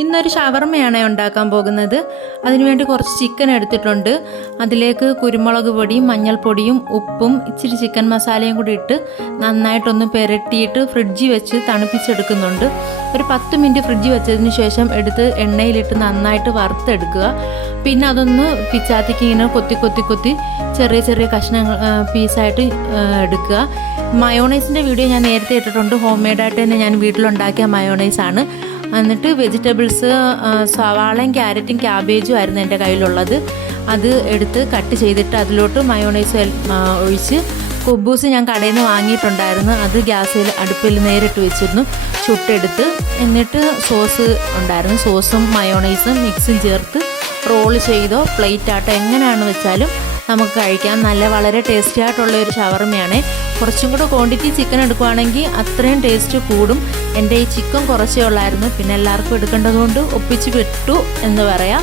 ഇന്നൊരു ഷവർമയാണ് ഉണ്ടാക്കാൻ പോകുന്നത്. അതിനുവേണ്ടി കുറച്ച് ചിക്കൻ എടുത്തിട്ടുണ്ട്. അതിലേക്ക് കുരുമുളക് പൊടിയും മഞ്ഞൾപ്പൊടിയും ഉപ്പും ഇച്ചിരി ചിക്കൻ മസാലയും കൂടി ഇട്ട് നന്നായിട്ടൊന്ന് പുരട്ടിയിട്ട് ഫ്രിഡ്ജിൽ വെച്ച് തണുപ്പിച്ചെടുക്കുന്നുണ്ട്. ഒരു 10 മിനിറ്റ് ഫ്രിഡ്ജിൽ വെച്ചതിന് ശേഷം എടുത്ത് എണ്ണയിലിട്ട് നന്നായിട്ട് വറുത്തെടുക്കുക. പിന്നെ അതൊന്ന് പിച്ചാത്തിക്ക് ഇങ്ങനെ കൊത്തി ചെറിയ ചെറിയ കഷ്ണങ്ങൾ പീസായിട്ട് എടുക്കുക. മയോണൈസിൻ്റെ വീഡിയോ ഞാൻ നേരത്തെ ഇട്ടിട്ടുണ്ട്. ഹോം മെയ്ഡായിട്ട് തന്നെ ഞാൻ വീട്ടിലുണ്ടാക്കിയ മയോണൈസാണ്. എന്നിട്ട് വെജിറ്റബിൾസ് സവാളയും ക്യാരറ്റും ക്യാബേജും ആയിരുന്നു എൻ്റെ കയ്യിലുള്ളത്. അത് എടുത്ത് കട്ട് ചെയ്തിട്ട് അതിലോട്ട് മയോണൈസ് ഒഴിച്ച് കുബൂസ് ഞാൻ കടയിൽ നിന്ന് വാങ്ങിയിട്ടുണ്ടായിരുന്നു. അത് ഗ്യാസിൽ അടുപ്പിൽ നേരിട്ട് വെച്ചിരുന്നു ചുട്ടെടുത്ത്. എന്നിട്ട് സോസ് ഉണ്ടായിരുന്നു. സോസും മയോണൈസും മിക്സും ചേർത്ത് റോൾ ചെയ്തോ പ്ലേറ്റാട്ടോ എങ്ങനെയാണെന്ന് വെച്ചാലും നമുക്ക് കഴിക്കാം. വളരെ ടേസ്റ്റി ആയിട്ടുള്ള ഒരു ഷവർമയാണ്. കുറച്ചും കൂടെ ക്വാണ്ടിറ്റി ചിക്കൻ എടുക്കുകയാണെങ്കിൽ അത്രയും ടേസ്റ്റ് കൂടും. എൻ്റെ ഈ ചിക്കൻ കുറച്ചേ ഉള്ളായിരുന്നു. പിന്നെ എല്ലാവർക്കും എടുക്കേണ്ടതുകൊണ്ട് ഒപ്പിച്ച് വിട്ടു എന്ന് പറയാം.